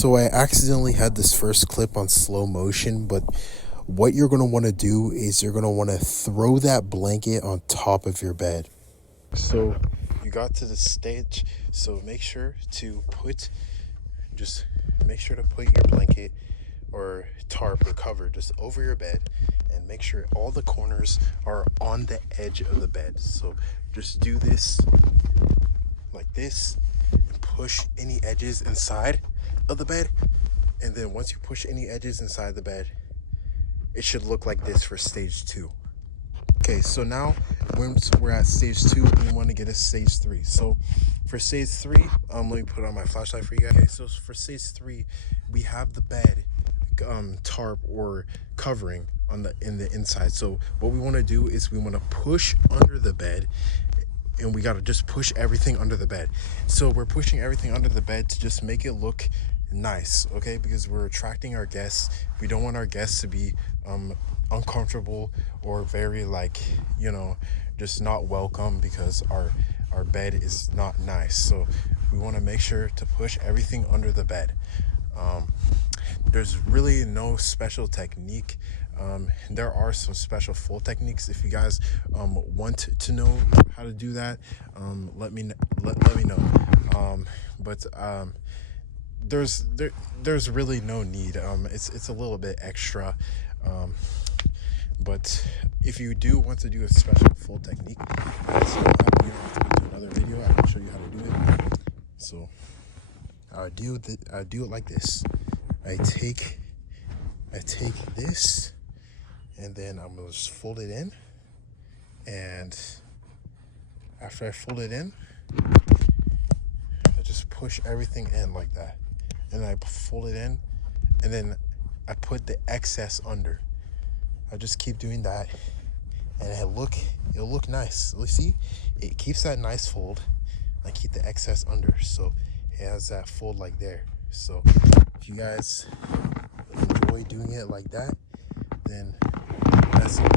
So I accidentally had this first clip on slow motion, but what you're going to want to do is you're going to want to throw that blanket on top of your bed. So you got to the stage, so just make sure to put your blanket or tarp or cover just over your bed, and make sure all the corners are on the edge of the bed. So just do this like this and push any edges inside of the bed. And then once you push any edges inside the bed, it should look like this for stage 2. Okay, so now once we're at stage 2, we want to get a stage 3. So for stage 3, let me put on my flashlight for you guys. Okay, so for stage 3, we have the bed tarp or covering on the inside. So what we want to do is we want to push under the bed, and we got to just push everything under the bed. So we're pushing everything under the bed to just make it look nice, okay? Because we're attracting our guests. We don't want our guests to be uncomfortable or very just not welcome because our bed is not nice. So we want to make sure to push everything under the bed. There's really no special technique. There are some special fold techniques. If you guys want to know how to do that, let me know. But there's really no need. It's a little bit extra. But if you do want to do a special fold technique, you don't have to go to another video. I can show you how to do it. So I do it like this. I take this, and then I'm gonna just fold it in, and after I fold it in, I just push everything in like that, and I fold it in, and then I put the excess under. I just keep doing that, and it'll look nice. See, it keeps that nice fold. I keep the excess under, so it has that fold like there. So if you guys enjoy doing it like that, then that's it.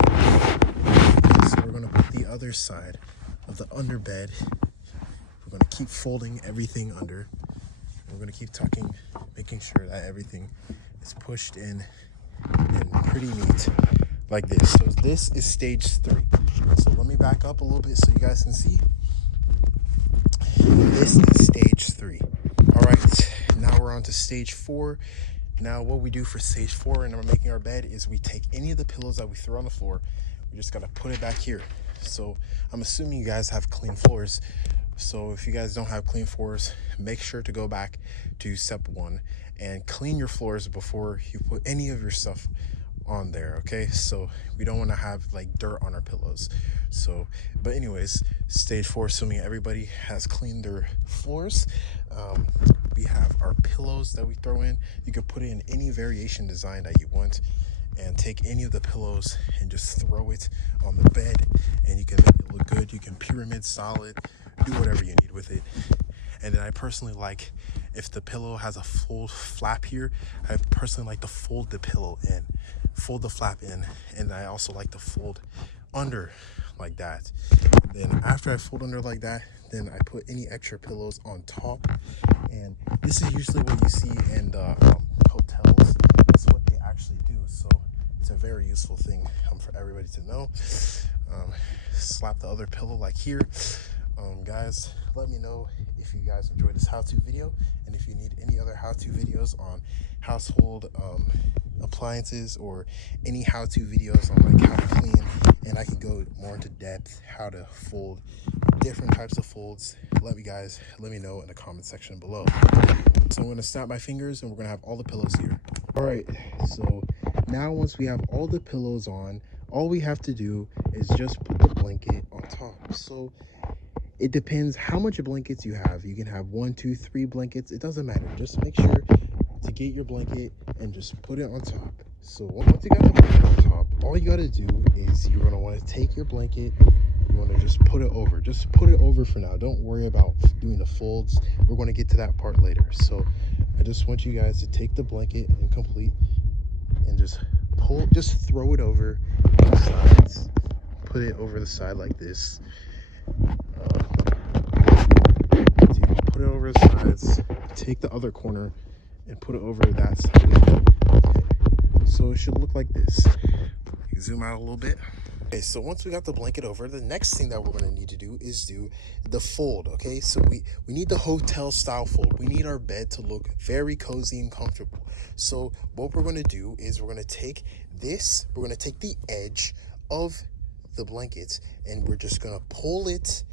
So we're gonna put the other side of the underbed. We're gonna keep folding everything under. We're gonna keep tucking, making sure that everything is pushed in and pretty neat like this. So this is stage 3. So let me back up a little bit so you guys can see. This is stage 3. All right, now we're on to stage 4. Now what we do for stage 4 and we're making our bed is we take any of the pillows that we throw on the floor, we just gotta put it back here. So I'm assuming you guys have clean floors. So if you guys don't have clean floors, make sure to go back to step 1 and clean your floors before you put any of your stuff on there, okay? So we don't want to have like dirt on our pillows. So but anyways, stage 4, assuming everybody has cleaned their floors, we have our pillows that we throw in. You can put in any variation design that you want, and take any of the pillows and just throw it on the bed, and you can make it look good. You can pyramid solid, do whatever you need with it. And then I personally like, if the pillow has a full flap here, I personally like to fold the pillow in, fold the flap in, and I also like to fold under like that. Then after I fold under like that, then I put any extra pillows on top. And this is usually what you see in the hotels. That's what they actually do. So it's a very useful thing for everybody to know. Slap the other pillow like here. Guys, let me know if you guys enjoyed this how-to video, and if you need any other how-to videos on household appliances, or any how-to videos on like how to clean, and I can go more into depth how to fold different types of folds. Let me know in the comment section below. So I'm going to snap my fingers, and we're going to have all the pillows here. All right, so now once we have all the pillows on, all we have to do is just put the blanket on top. So it depends how much blankets you have. You can have 1, 2, 3 blankets. It doesn't matter. Just make sure to get your blanket and just put it on top. So once you got the blanket on top, all you got to do is you're going to want to take your blanket. You want to just put it over. Just put it over for now. Don't worry about doing the folds. We're going to get to that part later. So I just want you guys to take the blanket and just throw it over the sides. Put it over the side like this. Put it over the sides. Take the other corner and put it over that side. Okay. So it should look like this. Zoom out a little bit. Okay, so once we got the blanket over, the next thing that we're going to need to do is do the fold. Okay, so we need the hotel style fold. We need our bed to look very cozy and comfortable. So what we're going to do is we're going to take this, we're going to take the edge of the blankets, and we're just going to pull it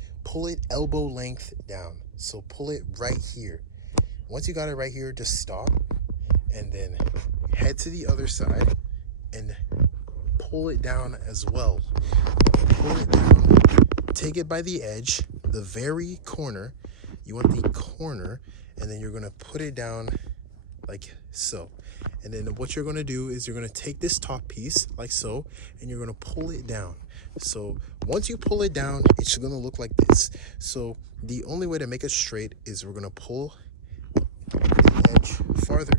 elbow length down. So pull it right here. Once you got it right here, just stop and then head to the other side and pull it down as well. Pull it down, take it by the edge, the very corner. You want the corner, and then you're going to put it down like so. And then what you're going to do is you're going to take this top piece like so, and you're going to pull it down. So once you pull it down, it's going to look like this. So the only way to make it straight is we're going to pull the edge farther.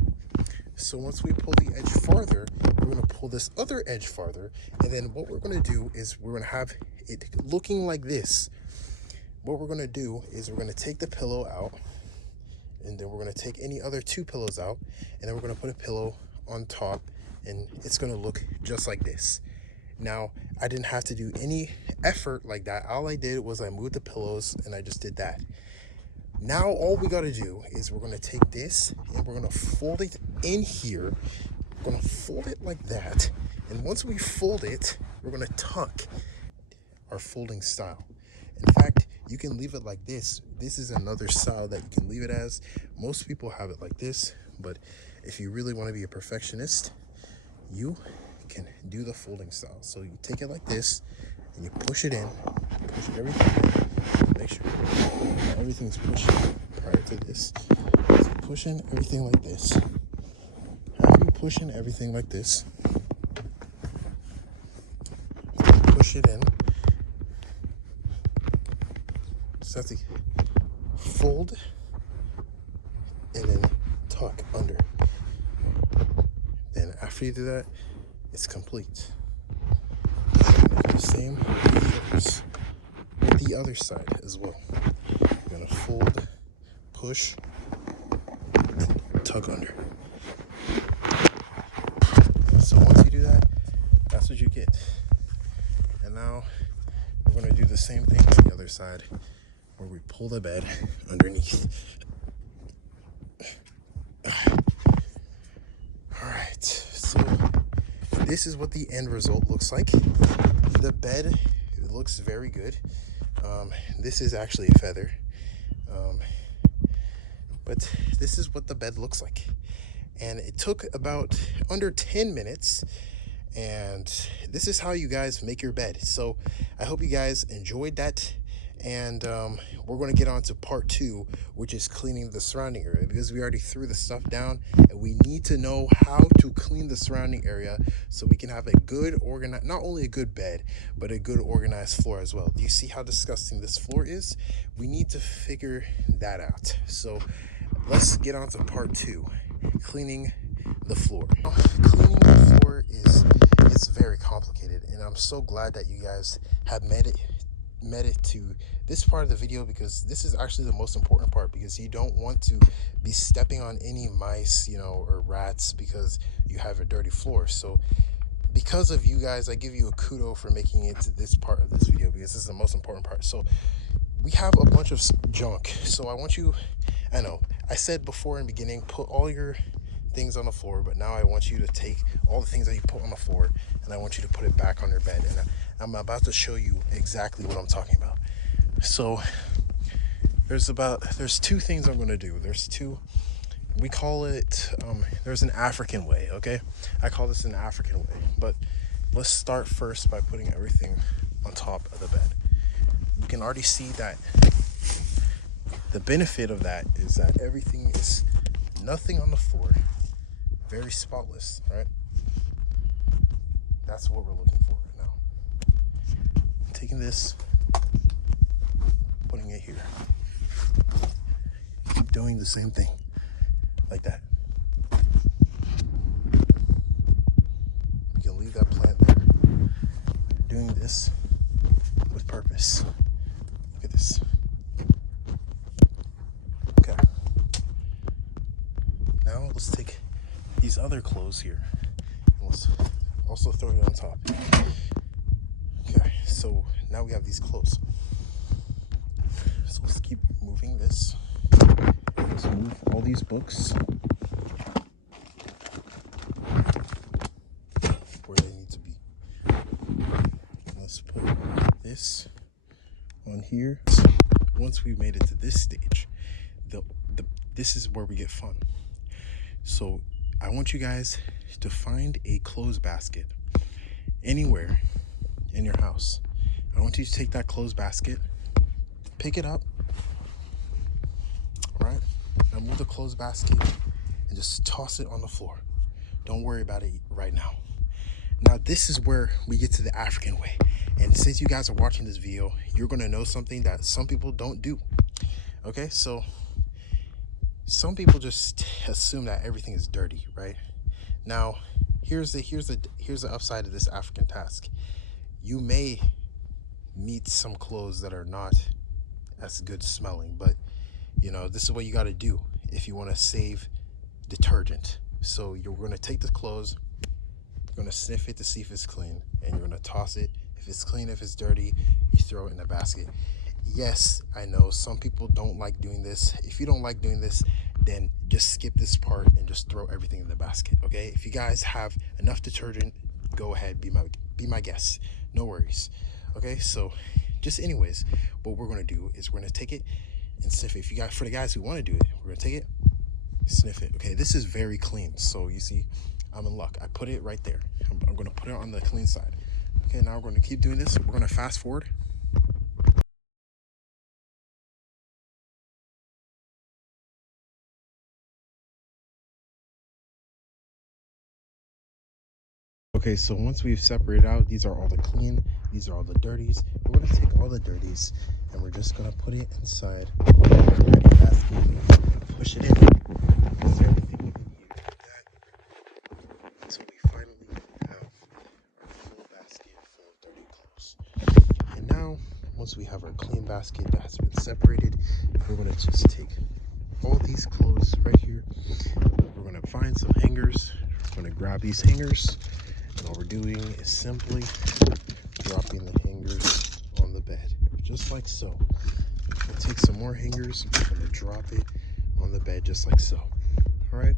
So once we pull the edge farther, we're going to pull this other edge farther. And then what we're going to do is we're going to have it looking like this. What we're going to do is we're going to take the pillow out, and then we're going to take any other two pillows out, and then we're going to put a pillow on top, and it's going to look just like this. Now, I didn't have to do any effort like that. All I did was I moved the pillows, and I just did that. Now all we got to do is we're going to take this and we're going to fold it in here. We're going to fold it like that. And once we fold it, we're going to tuck our folding style. In fact, you can leave it like this. This is another style that you can leave it as. Most people have it like this, but if you really want to be a perfectionist, you can do the folding style. So you take it like this and you push it in, push everything in. Make sure everything's pushed prior to this. So push in everything like this. After you push in everything like this, push it in. Just have to fold and then tuck under. Then after you do that, it's complete. The same with the other side as well. You're gonna fold, push, and tuck under. So once you do that, that's what you get. And now we're gonna do the same thing to the other side, where we pull the bed underneath. All right, so this is what the end result looks like. The bed looks very good. This is actually a feather, but this is what the bed looks like. And it took about under 10 minutes, and this is how you guys make your bed. So I hope you guys enjoyed that, and we're going to get on to part 2, which is cleaning the surrounding area, because we already threw the stuff down, and we need to know how to clean the surrounding area so we can have a good organized, not only a good bed, but a good organized floor as well. Do you see how disgusting this floor is? We need to figure that out. So let's get on to part 2, cleaning the floor. Cleaning the floor it's very complicated, and I'm so glad that you guys have made it to this part of the video, because this is actually the most important part, because you don't want to be stepping on any mice, or rats, because you have a dirty floor. So because of you guys, I give you a kudo for making it to this part of this video, because this is the most important part. So we have a bunch of junk, so I want you, I know I said before in the beginning, put all your things on the floor, but now I want you to take all the things that you put on the floor, and I want you to put it back on your bed. And I'm about to show you exactly what I'm talking about. So there's 2 things I'm going to do. There's 2, we call it there's an African way. Okay, I call this an African way, but let's start first by putting everything on top of the bed. You can already see that the benefit of that is that everything is nothing on the floor, very spotless, right? That's what we're looking for right now. I'm taking this, putting it here. Keep doing the same thing, like that. We can leave that plant there. Doing this with purpose. Look at this. Okay. Now let's other clothes here. Let's also throw it on top. Okay, so now we have these clothes. So let's keep moving this. Let's move all these books where they need to be. Let's put this on here. So once we made it to this stage, this is where we get fun. So I want you guys to find a clothes basket anywhere in your house. I want you to take that clothes basket, pick it up, all right? Now move the clothes basket and just toss it on the floor. Don't worry about it right now. Now this is where we get to the African way. And since you guys are watching this video, you're gonna know something that some people don't do. Okay, so some people just assume that everything is dirty, right? Now, here's the upside of this African task. You may meet some clothes that are not as good smelling, but you know, this is what you got to do if you want to save detergent. So you're going to take the clothes, you're going to sniff it to see if it's clean, and you're going to toss it. If it's clean, if it's dirty, you throw it in the basket. Yes, I know some people don't like doing this. If you don't like doing this, then just skip this part and just throw everything in the basket, okay? If you guys have enough detergent, go ahead, be my guest. No worries. Okay, so just anyways, what we're gonna do is we're gonna take it and sniff it. For the guys who want to do it, we're gonna take it, sniff it. Okay, this is very clean. So you see, I'm in luck. I put it right there. I'm gonna put it on the clean side. Okay, now we're gonna keep doing this. We're gonna fast forward. Okay, so once we've separated out, these are all the clean, these are all the dirties. We're gonna take all the dirties and we're just gonna put it inside the dirty basket, push it in, place everything in here like that, until we finally have our full basket full of dirty clothes. And now, once we have our clean basket that has been separated, we're gonna just take all these clothes right here. We're gonna find some hangers. We're gonna grab these hangers. And all we're doing is simply dropping the hangers on the bed, just like so. We'll take some more hangers, we're gonna drop it on the bed just like so. All right.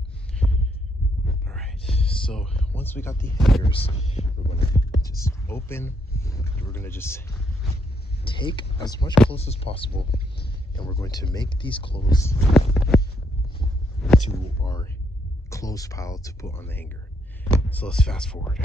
So once we got the hangers, we're gonna just open, we're gonna just take as much clothes as possible, and we're going to make these clothes to our clothes pile to put on the hanger. So let's fast forward.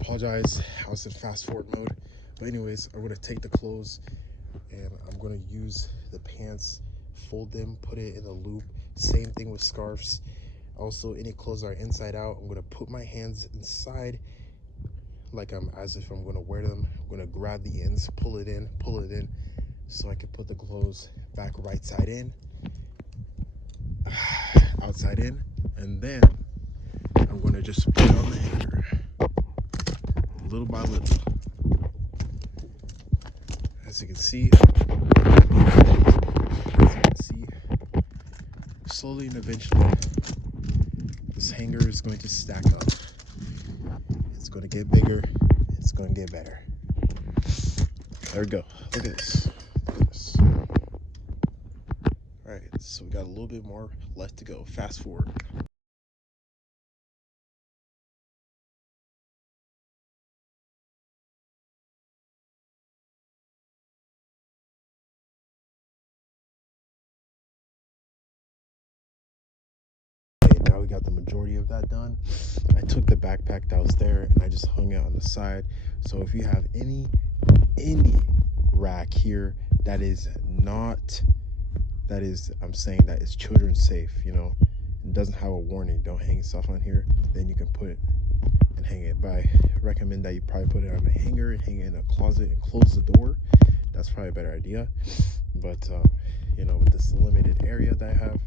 Apologize, I was in fast forward mode. But anyways, I'm gonna take the clothes and I'm gonna use the pants, fold them, put it in a loop. Same thing with scarves. Also, any clothes that are inside out, I'm gonna put my hands inside like as if I'm gonna wear them. I'm gonna grab the ends, pull it in, so I can put the clothes back right side in, outside in, and then I'm gonna just put it on the hanger, little by little. As you can see, slowly and eventually, this hanger is going to stack up. It's going to get bigger. It's going to get better. There we go. Look at this. Look at this. All right, so we got a little bit more left to go. Fast forward. Now we got the majority of that done. I took the backpack that was there and I just hung it on the side. So if you have any rack here that is not, I'm saying that it's children safe, you know, it doesn't have a warning, don't hang stuff on here, then you can put it and hang it. But I recommend that you probably put it on a hanger and hang it in a closet and close the door. That's probably a better idea. But you know, with this limited area that I have,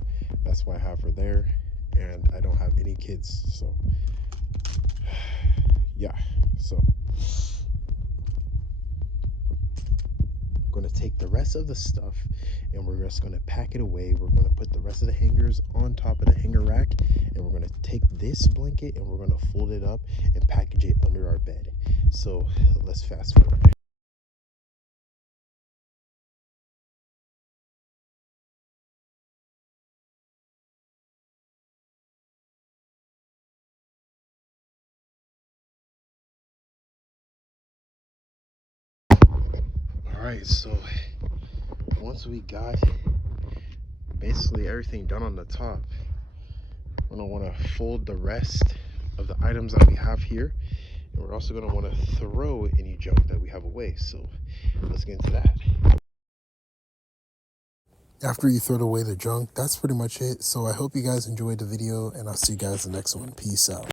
that's why I have her there, and I don't have any kids, so yeah. So I'm gonna take the rest of the stuff and we're just gonna pack it away. We're gonna put the rest of the hangers on top of the hanger rack, and we're gonna take this blanket and we're gonna fold it up and package it under our bed. So let's fast forward. All right, so once we got basically everything done on the top, we're gonna want to fold the rest of the items that we have here, and we're also gonna want to throw any junk that we have away. So let's get into that. After you throw away the junk, that's pretty much it. So I hope you guys enjoyed the video, and I'll see you guys in the next one. Peace out.